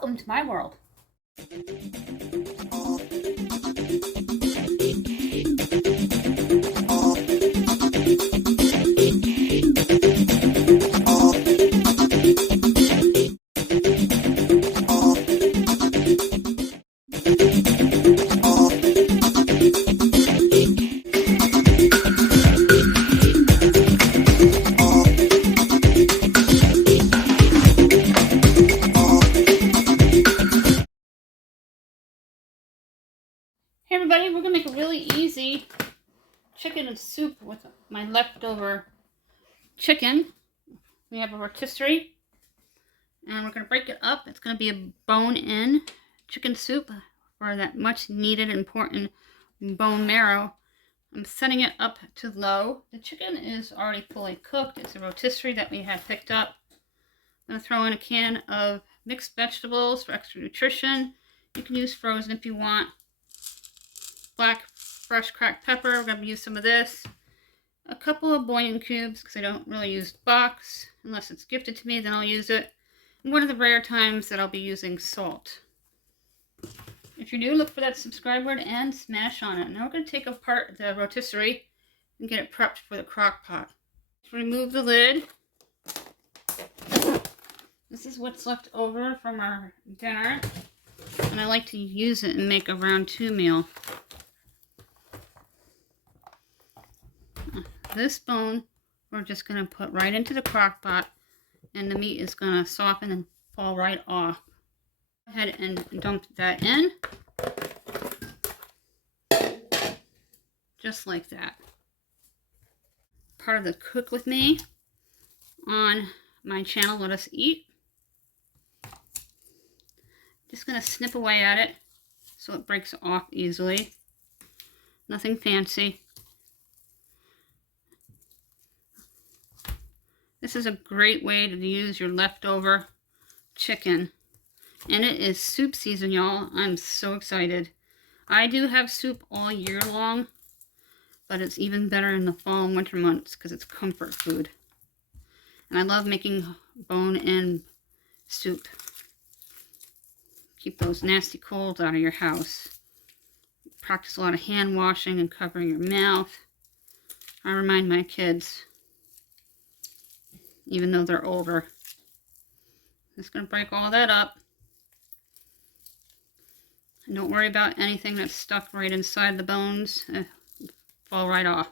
Welcome to my world. Hey everybody, we're going to make a really easy chicken and soup with my leftover chicken. We have a rotisserie and we're going to break it up. It's going to be a bone-in chicken soup for that much needed important bone marrow. I'm setting it up to low. The chicken is already fully cooked. It's a rotisserie that we had picked up. I'm going to throw in a can of mixed vegetables for extra nutrition. You can use frozen if you want. Black fresh cracked pepper, we're going to use some of this. A couple of bouillon cubes, because I don't really use box. Unless it's gifted to me, then I'll use it. And one of the rare times that I'll be using salt. If you're new, look for that subscribe word and smash on it. Now we're going to take apart the rotisserie and get it prepped for the crock pot. Remove the lid. This is what's left over from our dinner. And I like to use it and make a round 2 meal. This bone we're just going to put right into the crock pot, and the meat is going to soften and fall right off. Go ahead and dump that in. Just like that. Part of the Cook With Me on my channel, Let Us Eat. Just going to snip away at it so it breaks off easily. Nothing fancy. This is a great way to use your leftover chicken. And it is soup season, y'all. I'm so excited. I do have soup all year long, but it's even better in the fall and winter months because it's comfort food. And I love making bone-in soup. Keep those nasty colds out of your house. Practice a lot of hand washing and covering your mouth. I remind my kids, even though they're older. Just going to break all that up. And don't worry about anything that's stuck right inside the bones. Fall right off.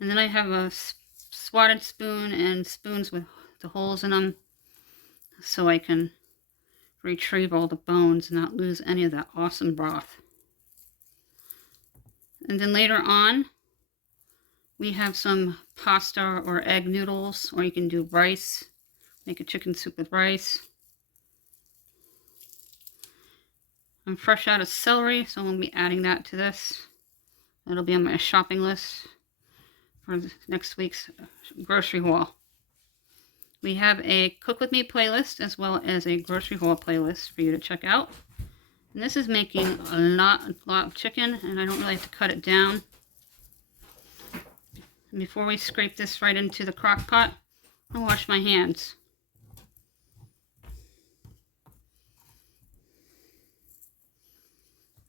And then I have a swatted spoon and spoons with the holes in them so I can retrieve all the bones and not lose any of that awesome broth. And then later on, we have some pasta or egg noodles, or you can do rice. Make a chicken soup with rice. I'm fresh out of celery, so I'll be adding that to this. That'll be on my shopping list for next week's grocery haul. We have a Cook With Me playlist as well as a grocery haul playlist for you to check out. And this is making a lot of chicken, and I don't really have to cut it down. And before we scrape this right into the crock pot, I'll wash my hands.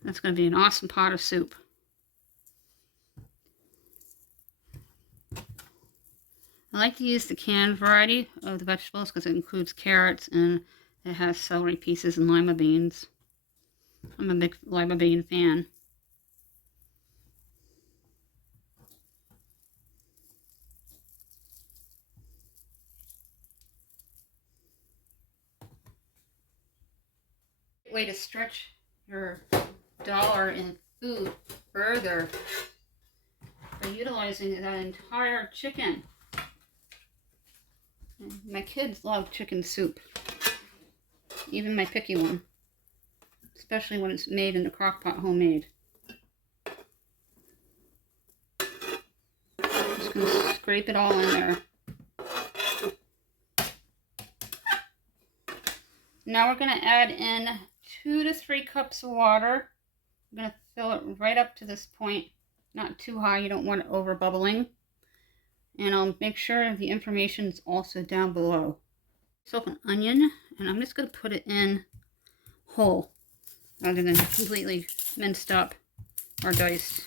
That's going to be an awesome pot of soup. I like to use the canned variety of the vegetables because it includes carrots and it has celery pieces and lima beans. I'm a big lima bean fan. Way to stretch your dollar in food further by utilizing that entire chicken. And my kids love chicken soup, even my picky one, especially when it's made in the crock pot homemade. Just gonna scrape it all in there. Now we're going to add in 2 to 3 cups of water. I'm going to fill it right up to this point. Not too high, you don't want it over bubbling. And I'll make sure the information is also down below. Soak an onion, and I'm just going to put it in whole rather than completely minced up or diced,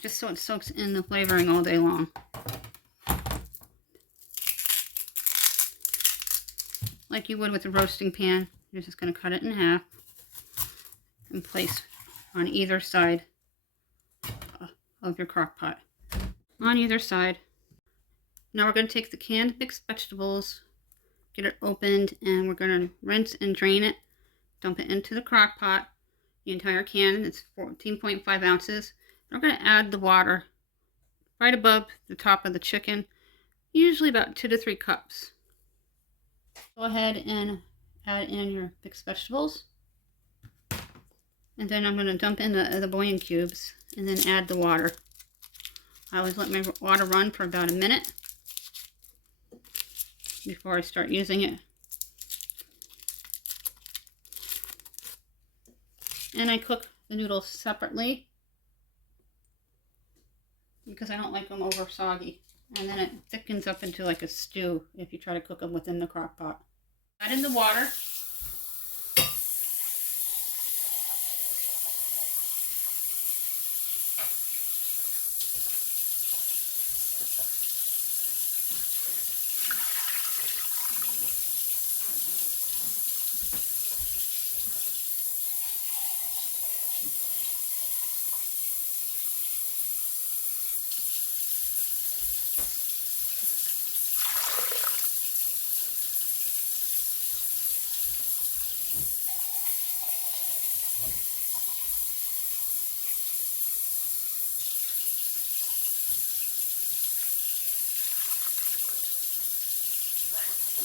just so it soaks in the flavoring all day long. Like you would with a roasting pan, you're just going to cut it in half and place on either side of your crock pot. On either side. Now we're going to take the canned mixed vegetables, get it opened, and we're going to rinse and drain it, dump it into the crock pot, the entire can. It's 14.5 ounces. We're going to add the water right above the top of the chicken, usually about 2 to 3 cups. Go ahead and add in your mixed vegetables. And then I'm going to dump in the bouillon cubes and then add the water. I always let my water run for about a minute before I start using it. And I cook the noodles separately because I don't like them over soggy. And then it thickens up into like a stew if you try to cook them within the crock pot. Add in the water.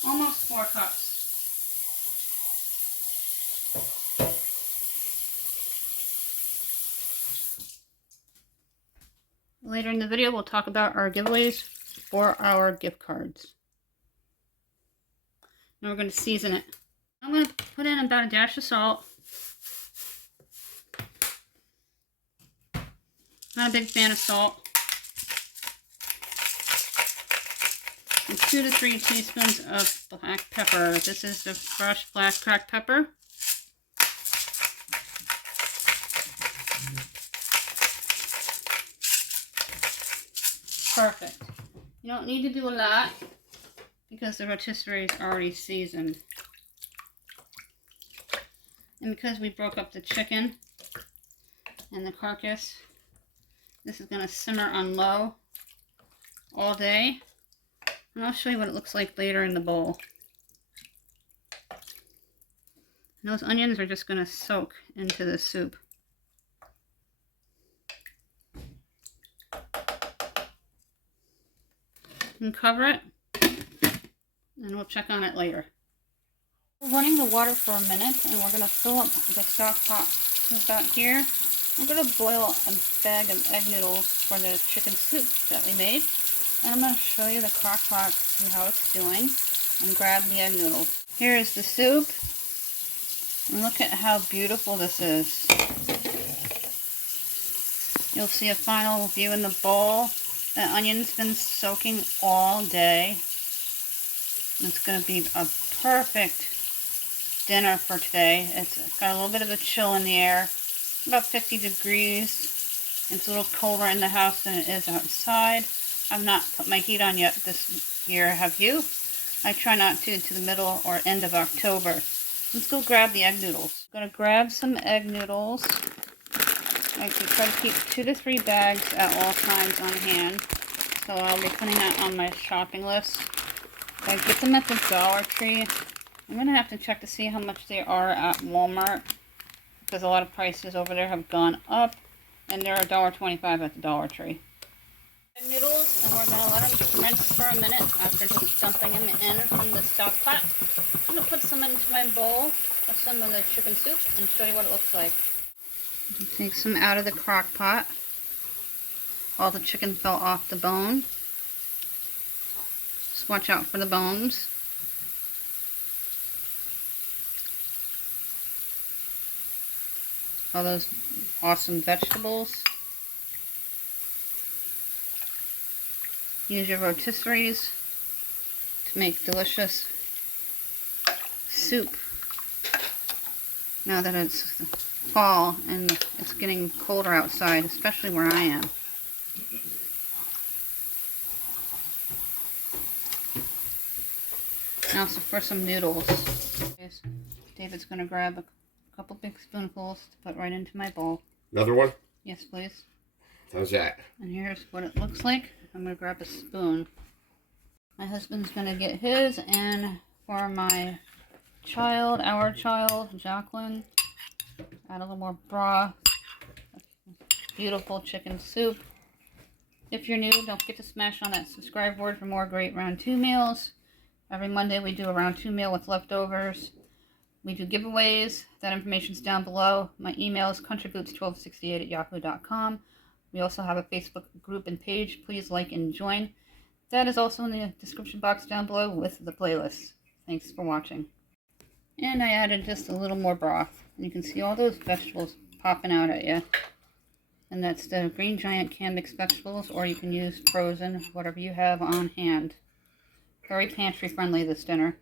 Almost 4 cups. Later in the video, we'll talk about our giveaways for our gift cards. Now we're going to season it. I'm going to put in about a dash of salt. Not a big fan of salt. And 2 to 3 teaspoons of black pepper. This is the fresh black cracked pepper. Perfect. You don't need to do a lot because the rotisserie is already seasoned. And because we broke up the chicken and the carcass, this is going to simmer on low all day. And I'll show you what it looks like later in the bowl. And those onions are just going to soak into the soup. And cover it, and we'll check on it later. We're running the water for a minute, and we're going to fill up the stock pot about here. I'm going to boil a bag of egg noodles for the chicken soup that we made. And I'm going to show you the crock pot, see how it's doing, and grab the egg noodles. Here is the soup, and look at how beautiful this is. You'll see a final view in the bowl. The onion's been soaking all day. It's going to be a perfect dinner for today. It's got a little bit of a chill in the air, about 50 degrees. It's a little colder in the house than it is outside. I've not put my heat on yet this year, have you? I try not to the middle or end of October. Let's go grab the egg noodles. I'm going to grab some egg noodles. I try to keep 2 to 3 bags at all times on hand, so I'll be putting that on my shopping list. I get them at the Dollar Tree. I'm going to have to check to see how much they are at Walmart, because a lot of prices over there have gone up, and they're $1.25 at the Dollar Tree. Egg noodles, and we're going to let them rinse for a minute after just dumping them in from the stock pot. I'm going to put some into my bowl with some of the chicken soup and show you what it looks like. Take some out of the crock pot. All the chicken fell off the bone. Just watch out for the bones. All those awesome vegetables. Use your rotisseries to make delicious soup. Now that it's fall and it's getting colder outside, especially where I am. Now for some noodles. David's going to grab a couple big spoonfuls to put right into my bowl. Another one? Yes, please. How's that? And here's what it looks like. I'm going to grab a spoon. My husband's going to get his, and for my child, our child, Jacqueline, add a little more broth. Beautiful chicken soup. If you're new, don't forget to smash on that subscribe board for more great round 2 meals. Every Monday we do a round 2 meal with leftovers. We do giveaways. That information's down below. My email is countryboots1268@yahoo.com. We also have a Facebook group and page. Please like and join. That is also in the description box down below with the playlist. Thanks for watching. And I added just a little more broth. And you can see all those vegetables popping out at you. And that's the Green Giant canned mixed vegetables, or you can use frozen, whatever you have on hand. Very pantry friendly this dinner.